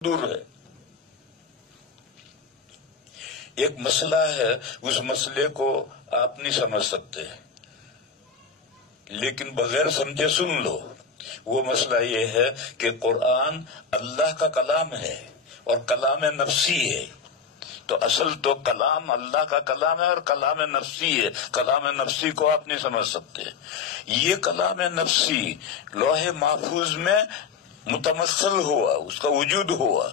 دور ہے. ایک مسئلہ ہے، اس مسئلے کو آپ نہیں سمجھ سکتے، لیکن بغیر سمجھے سن لو. وہ مسئلہ یہ ہے کہ قرآن اللہ کا کلام ہے اور کلام نفسی ہے. تو اصل تو کلام اللہ کا کلام ہے اور کلام نفسی ہے. کلام نفسی کو آپ نہیں سمجھ سکتے. یہ کلام نفسی لوح محفوظ میں متمثل ہوا، اس کا وجود ہوا.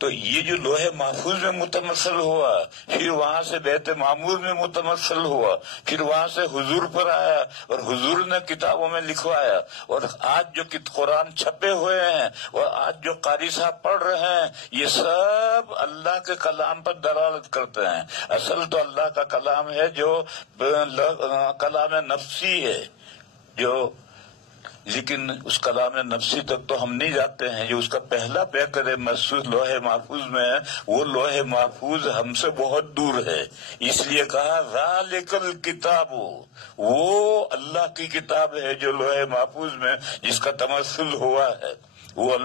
تو یہ جو لوح محفوظ میں متمثل ہوا، پھر وہاں سے بیت معمور میں متمثل ہوا، پھر وہاں سے حضور پر آیا اور حضور نے کتابوں میں لکھوایا. اور آج جو قرآن چھپے ہوئے ہیں اور آج جو قاری صاحب پڑھ رہے ہیں، یہ سب اللہ کے کلام پر دلالت کرتے ہیں. اصل تو اللہ کا کلام ہے جو کلام نفسی ہے، لیکن اس کلام نفسی تک تو ہم نہیں جاتے ہیں. جو اس کا پہلا پیکر محسوس لوح محفوظ میں ہے، وہ لوح محفوظ ہم سے بہت دور ہے. اس لیے کہا ذالک الکتاب، وہ اللہ کی کتاب ہے جو لوح محفوظ میں جس کا تمثل ہوا ہے، وہ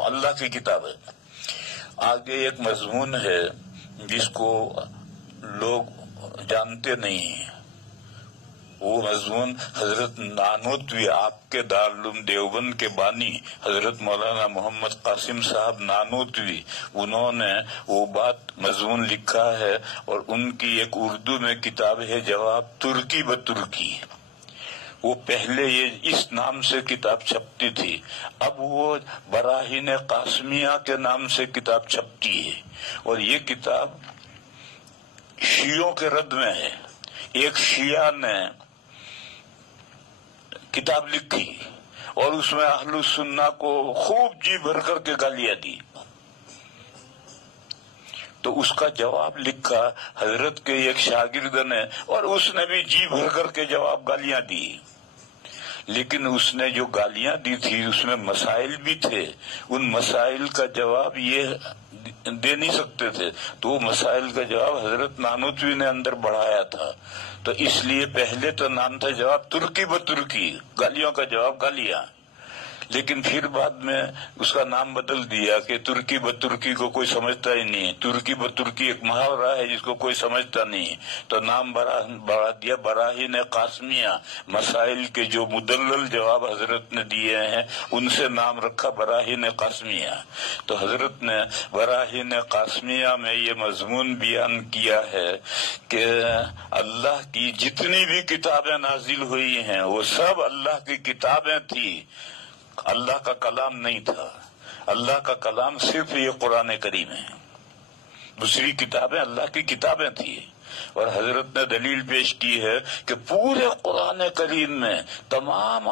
اللہ کی کتاب ہے. آگے ایک مضمون ہے جس کو لوگ جانتے نہیں ہیں. وہ مضمون حضرت نانوتوی، آپ کے دارالعلوم دیوبند کے بانی حضرت مولانا محمد قاسم صاحب نانوتوی، انہوں نے وہ بات مضمون لکھا ہے. اور ان کی ایک اردو میں کتاب ہے جواب ترکی بترکی. وہ پہلے یہ اس نام سے کتاب چھپتی تھی، اب وہ براہین قاسمیہ کے نام سے کتاب چھپتی ہے. اور یہ کتاب شیعوں کے رد میں ہے. ایک شیعہ نے کتاب لکھی اور اس میں اہل السنہ کو خوب جی بھر کر کے گالیاں دی. تو اس کا جواب لکھا حضرت کے ایک شاگرد نے، اور اس نے بھی جی بھر کر کے جواب گالیاں دی. لیکن اس نے جو گالیاں دی تھی اس میں مسائل بھی تھے، ان مسائل کا جواب یہ دے نہیں سکتے تھے. تو وہ مسائل کا جواب حضرت نانوتوی نے اندر بڑھایا تھا. تو اس لیے پہلے تو نام تھا جواب ترکی بترکی، گالیوں کا جواب گالیاں. لیکن پھر بعد میں اس کا نام بدل دیا کہ ترکی بترکی کو کوئی سمجھتا ہی نہیں. ترکی بترکی ایک محاورہ ہے جس کو کوئی سمجھتا نہیں، تو نام بڑھا دیا براہین قاسمیہ. مسائل کے جو مدلل جواب حضرت نے دیے ہیں ان سے نام رکھا براہین قاسمیہ. تو حضرت نے براہین قاسمیہ میں یہ مضمون بیان کیا ہے کہ اللہ کی جتنی بھی کتابیں نازل ہوئی ہیں وہ سب اللہ کی کتابیں تھی، اللہ کا کلام نہیں تھا. اللہ کا کلام صرف یہ قرآن کریم ہے، دوسری کتابیں اللہ کی کتابیں تھی. اور حضرت نے دلیل پیش کی ہے کہ پورے قرآن کریم میں تمام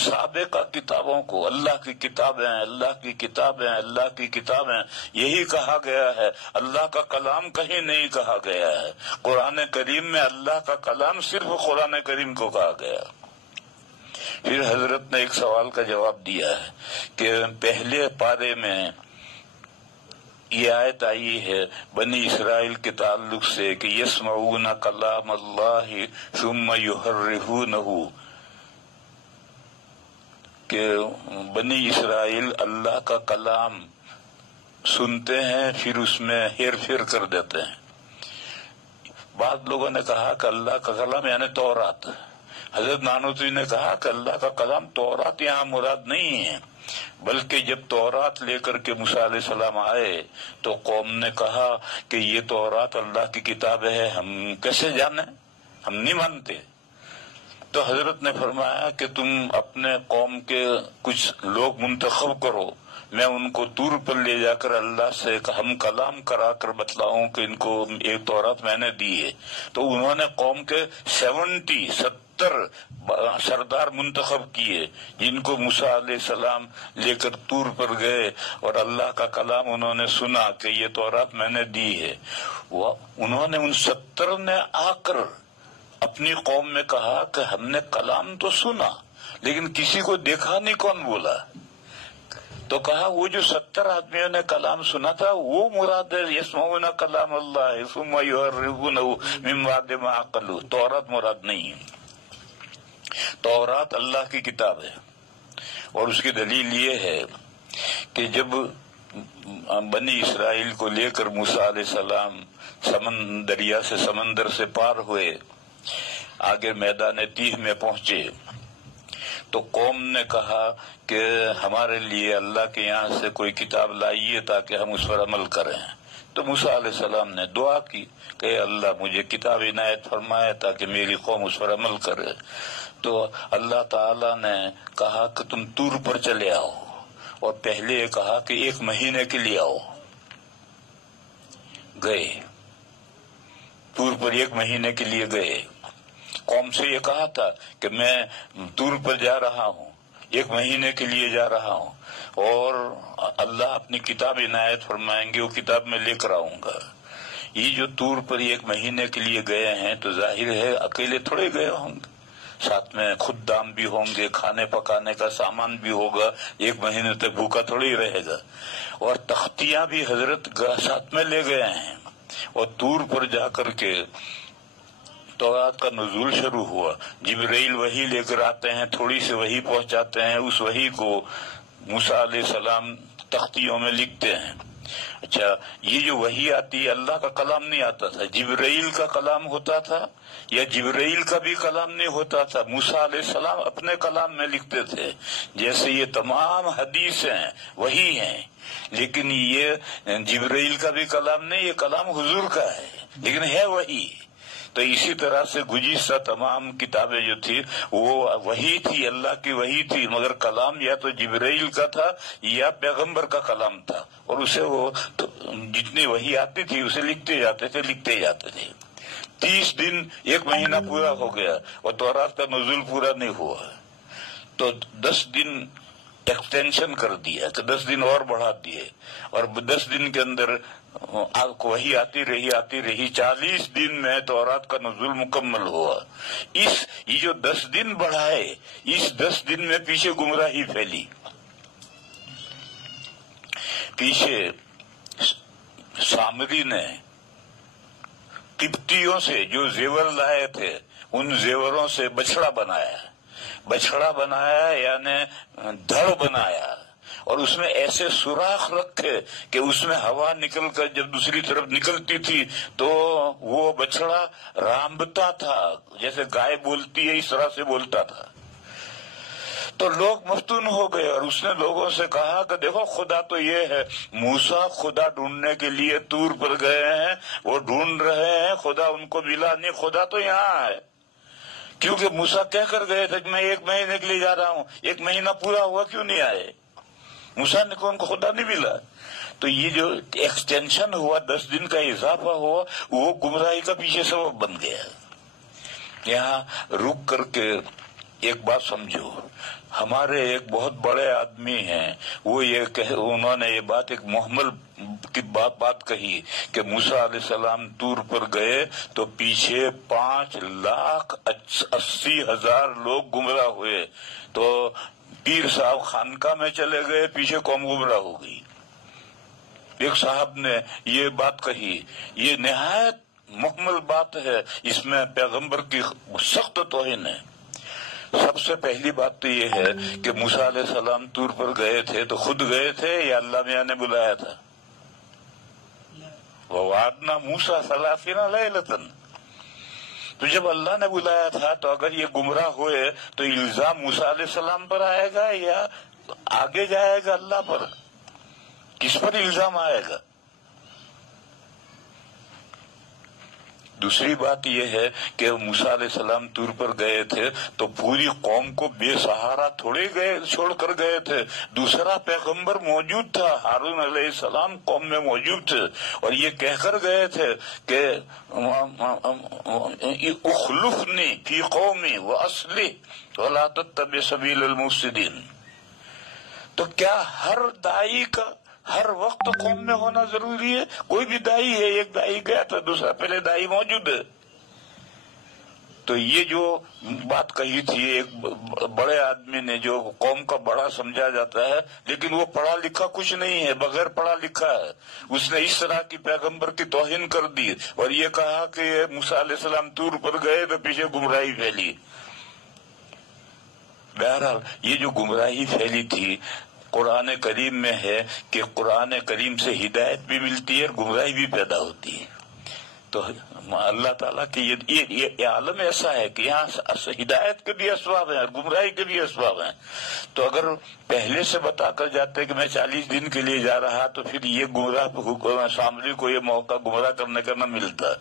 سابقہ کتابوں کو اللہ کی کتابیں، اللہ کی کتابیں، اللہ کی کتابیں یہی کہا گیا ہے. اللہ کا کلام کہیں نہیں کہا گیا ہے. قرآن کریم میں اللہ کا کلام صرف قرآن کریم کو کہا گیا. پھر حضرت نے ایک سوال کا جواب دیا ہے کہ پہلے پارے میں یہ آیت آئی ہے بنی اسرائیل کے تعلق سے کہ یسمعون کلام اللہ ثم یحرفونہ، کہ بنی اسرائیل اللہ کا کلام سنتے ہیں پھر اس میں ہیر پھیر کر دیتے ہیں. بعض لوگوں نے کہا کہ اللہ کا کلام یعنی تورات. حضرت نانوتوی نے کہا کہ اللہ کا کلام تورات یہاں مراد نہیں ہے، بلکہ جب تورات لے کر کے موسیٰ علیہ السلام آئے تو قوم نے کہا کہ یہ تورات اللہ کی کتاب ہے، ہم کیسے جانیں، ہم نہیں مانتے. تو حضرت نے فرمایا کہ تم اپنے قوم کے کچھ لوگ منتخب کرو، میں ان کو طور پر لے جا کر اللہ سے ہم کلام کرا کر بتلاؤں کہ ان کو ایک تورات میں نے دی ہے. تو انہوں نے قوم کے 70 سردار منتخب کیے جن کو موسیٰ علیہ السلام لے کر طور پر گئے اور اللہ کا کلام انہوں نے سنا کہ یہ تورات میں نے دی ہے. انہوں نے ان 70 نے آ کر اپنی قوم میں کہا کہ ہم نے کلام تو سنا لیکن کسی کو دیکھا نہیں، کون بولا؟ تو کہا وہ جو 70 آدمیوں نے کلام سنا تھا وہ مراد ہے یسمعون کلام اللہ ثم یحرفونہ من بعد ما عقلوہ. تورات مراد نہیں ہے. تورات اللہ کی کتاب ہے. اور اس کی دلیل یہ ہے کہ جب بنی اسرائیل کو لے کر موسیٰ علیہ السلام دریا سے سمندر سے پار ہوئے، آگے میدان تیہ میں پہنچے تو قوم نے کہا کہ ہمارے لیے اللہ کے یہاں سے کوئی کتاب لائیے تاکہ ہم اس پر عمل کریں۔ تو موسیٰ علیہ السلام نے دعا کی کہ اللہ مجھے کتاب عنایت فرمائے تاکہ میری قوم اس پر عمل کرے۔ تو اللہ تعالی نے کہا کہ تم طور پر چلے آؤ، اور پہلے یہ کہا کہ 1 مہینے کے لیے آؤ۔ گئے طور پر 1 مہینے کے لیے گئے۔ قوم سے یہ کہا تھا کہ میں طور پر جا رہا ہوں، 1 مہینے کے لیے جا رہا ہوں، اور اللہ اپنی کتاب عنایت فرمائیں گے، وہ کتاب میں لے کر آؤں گا۔ یہ جو طور پر 1 مہینے کے لیے گئے ہیں تو ظاہر ہے اکیلے تھوڑے گئے ہوں گے، ساتھ میں خدام بھی ہوں گے، کھانے پکانے کا سامان بھی ہوگا، 1 مہینے تک بھوکا تھوڑی رہے گا، اور تختیاں بھی حضرت ساتھ میں لے گئے ہیں۔ اور طور پر جا کر کے تورات کا نزول شروع ہوا، جبرائیل وحی لے کر آتے ہیں، تھوڑی سی وحی پہنچاتے ہیں، اس وحی کو موسیٰ علیہ السلام تختیوں میں لکھتے ہیں۔ اچھا، یہ جو وحی آتی ہے اللہ کا کلام نہیں آتا تھا، جبرائیل کا کلام ہوتا تھا، یا جبرائیل کا بھی کلام نہیں ہوتا تھا، موسیٰ علیہ السلام اپنے کلام میں لکھتے تھے۔ جیسے یہ تمام حدیثیں وحی ہیں، لیکن یہ جبرائیل کا بھی کلام نہیں، یہ کلام حضور کا ہے، لیکن ہے وحی۔ تو اسی طرح سے گزشتہ تمام کتابیں جو تھی وہ وحی تھی، اللہ کی وحی تھی، مگر کلام یا تو جبرائیل کا تھا یا پیغمبر کا کلام تھا، اور اسے وہ جتنی وحی آتی تھی اسے لکھتے جاتے تھے۔ 30 دن 1 مہینہ پورا ہو گیا اور تورات کا نزول پورا نہیں ہوا، تو 10 دن ایکسٹینشن کر دیا کہ 10 دن اور بڑھا دیے، اور 10 دن کے اندر وہی آتی رہی 40 دن میں تورات کا نزول مکمل ہوا۔ یہ جو 10 دن بڑھائے، اس 10 دن میں پیچھے گمراہی پھیلی، پیچھے سامری نے قبطیوں سے جو زیور لائے تھے ان زیوروں سے بچڑا بنایا یعنی دھڑ بنایا، اور اس میں ایسے سوراخ رکھے کہ اس میں ہوا نکل کر جب دوسری طرف نکلتی تھی تو وہ بچڑا رامبتا تھا، جیسے گائے بولتی ہے اس طرح سے بولتا تھا۔ تو لوگ مفتون ہو گئے، اور اس نے لوگوں سے کہا کہ دیکھو خدا تو یہ ہے، موسیٰ خدا ڈھونڈنے کے لیے طور پر گئے ہیں، وہ ڈھونڈ رہے ہیں، خدا ان کو ملا نہیں، خدا تو یہاں ہے، کیونکہ موسیٰ کہہ کر گئے تھے کہ میں 1 مہینے کے لیے جا رہا ہوں، 1 مہینہ پورا ہوا کیوں نہیں آئے؟ موسیٰ نے کہا ان کو خدا نہیں ملا۔ تو یہ جو ایکسٹینشن ہوا، 10 دن کا اضافہ ہوا، وہ گمراہی کا پیچھے سبب بن گیا۔ یہاں رک کر کے ایک بات سمجھو، ہمارے ایک بہت بڑے آدمی ہیں، وہ انہوں نے یہ بات ایک محمل کی بات کہی کہ موسیٰ علیہ السلام طور پر گئے تو پیچھے 5,80,000 لوگ گمراہ ہوئے، تو پیر صاحب خانقاہ میں چلے گئے، پیچھے قوم گمراہ ہو گئی۔ ایک صاحب نے یہ بات کہی، یہ نہایت محمل بات ہے، اس میں پیغمبر کی سخت توہین ہے۔ سب سے پہلی بات تو یہ ہے کہ موسیٰ علیہ السلام طور پر گئے تھے تو خود گئے تھے یا اللہ میاں نے بلایا تھا؟ وَوَعَدْنَا مُوسَىٰ 30 لَيْلَةً، تو جب اللہ نے بلایا تھا تو اگر یہ گمراہ ہوئے تو الزام موسیٰ علیہ السلام پر آئے گا یا آگے جائے گا اللہ پر؟ کس پر الزام آئے گا؟ دوسری بات یہ ہے کہ موسیٰ علیہ السلام طور پر گئے تھے تو پوری قوم کو بے سہارا تھوڑے چھوڑ کر گئے تھے، دوسرا پیغمبر موجود تھا، ہارون علیہ السلام قوم میں موجود تھے، اور یہ کہہ کر گئے تھے کہ اخلفنی فی قومی واصلح ولا تتبع سبیل المفسدین۔ تو کیا ہر دائی کا ہر وقت قوم میں ہونا ضروری ہے؟ کوئی بھی دائی ہے، ایک دائی گیا تو دوسرا پہلے دائی موجود ہے۔ تو یہ جو بات کہی تھی ایک بڑے آدمی نے، جو قوم کا بڑا سمجھا جاتا ہے لیکن وہ پڑھا لکھا کچھ نہیں ہے، بغیر پڑھا لکھا ہے، اس نے اس طرح کی پیغمبر کی توہین کر دی اور یہ کہا کہ موسیٰ علیہ السلام طور پر گئے تو پیچھے گمراہی پھیلی۔ بہرحال یہ جو گمراہی پھیلی تھی، قرآن کریم میں ہے کہ قرآن کریم سے ہدایت بھی ملتی ہے اور گمراہی بھی پیدا ہوتی ہے. تو اللہ تعالیٰ کی یہ عالم ایسا ہے کہ یہاں ہدایت کے بھی اسباب ہیں اور گمراہی کے بھی اسباب ہیں. تو اگر پہلے سے بتا کر جاتے کہ میں 40 دن کے لیے جا رہا تو پھر یہ گمراہ سامری کو یہ موقع گمراہ کرنے کا نہ ملتا.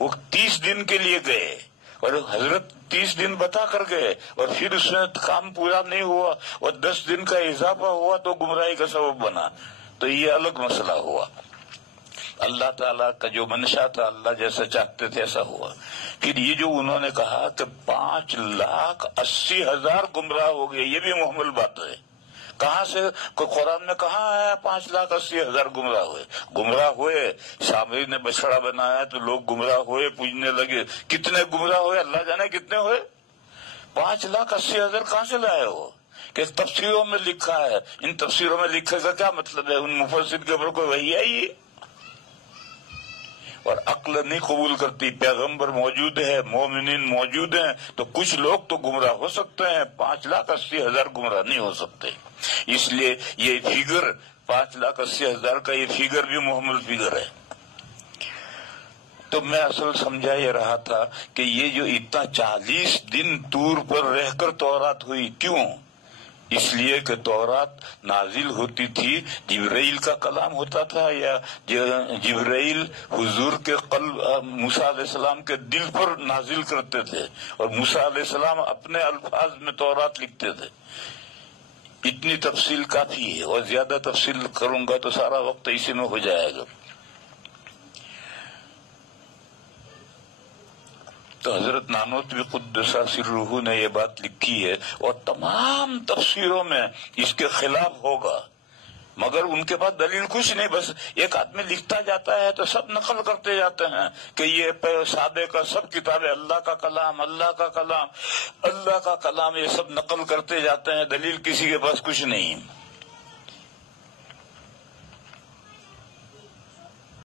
وہ 30 دن کے لیے گئے اور حضرت 30 دن بتا کر گئے اور پھر اس میں کام پورا نہیں ہوا اور 10 دن کا اضافہ ہوا تو گمراہی کا سبب بنا. تو یہ الگ مسئلہ ہوا. اللہ تعالیٰ کا جو منشا تھا اللہ جیسا چاہتے تھے ایسا ہوا. پھر یہ جو انہوں نے کہا کہ 5,80,000 گمراہ ہو گئے، یہ بھی محمل بات ہے. کہاں سے قرآن میں کہاں آیا 5,80,000 گمراہ ہوئے؟ گمراہ ہوئے، سامری نے بچڑا بنایا تو لوگ گمراہ ہوئے، پوجنے لگے. کتنے گمراہ ہوئے اللہ جانے کتنے ہوئے. 5,80,000 کہاں سے لائے ہو؟ کہ تفسیروں میں لکھا ہے. ان تفسیروں میں لکھے کا کیا مطلب ہے؟ ان مفسر کے اوپر کوئی وحی آئی اور عقل نہیں قبول کرتی. پیغمبر موجود ہے، مومنین موجود ہیں، تو کچھ لوگ تو گمراہ ہو سکتے ہیں، 5,80,000 گمراہ نہیں ہو سکتے. اس لیے یہ فگر 5,80,000 کا یہ فگر بھی محمل فگر ہے. تو میں اصل سمجھا یہ رہا تھا کہ یہ جو اتنا 40 دن طور پر رہ کر تورات ہوئی، کیوں؟ اس لیے کہ تورات نازل ہوتی تھی، جبرائیل کا کلام ہوتا تھا، یا جبرائیل حضور کے قلب موسیٰ علیہ السلام کے دل پر نازل کرتے تھے اور موسیٰ علیہ السلام اپنے الفاظ میں تورات لکھتے تھے. اتنی تفصیل کافی ہے، اور زیادہ تفصیل کروں گا تو سارا وقت اسی میں ہو جائے گا. تو حضرت نانوتوی قدس سرہ نے یہ بات لکھی ہے اور تمام تفسیروں میں اس کے خلاف ہوگا، مگر ان کے پاس دلیل کچھ نہیں. بس ایک آدمی لکھتا جاتا ہے تو سب نقل کرتے جاتے ہیں کہ یہ سابق کا سب کتابیں اللہ کا کلام، اللہ کا کلام، اللہ کا کلام، یہ سب نقل کرتے جاتے ہیں. دلیل کسی کے پاس کچھ نہیں.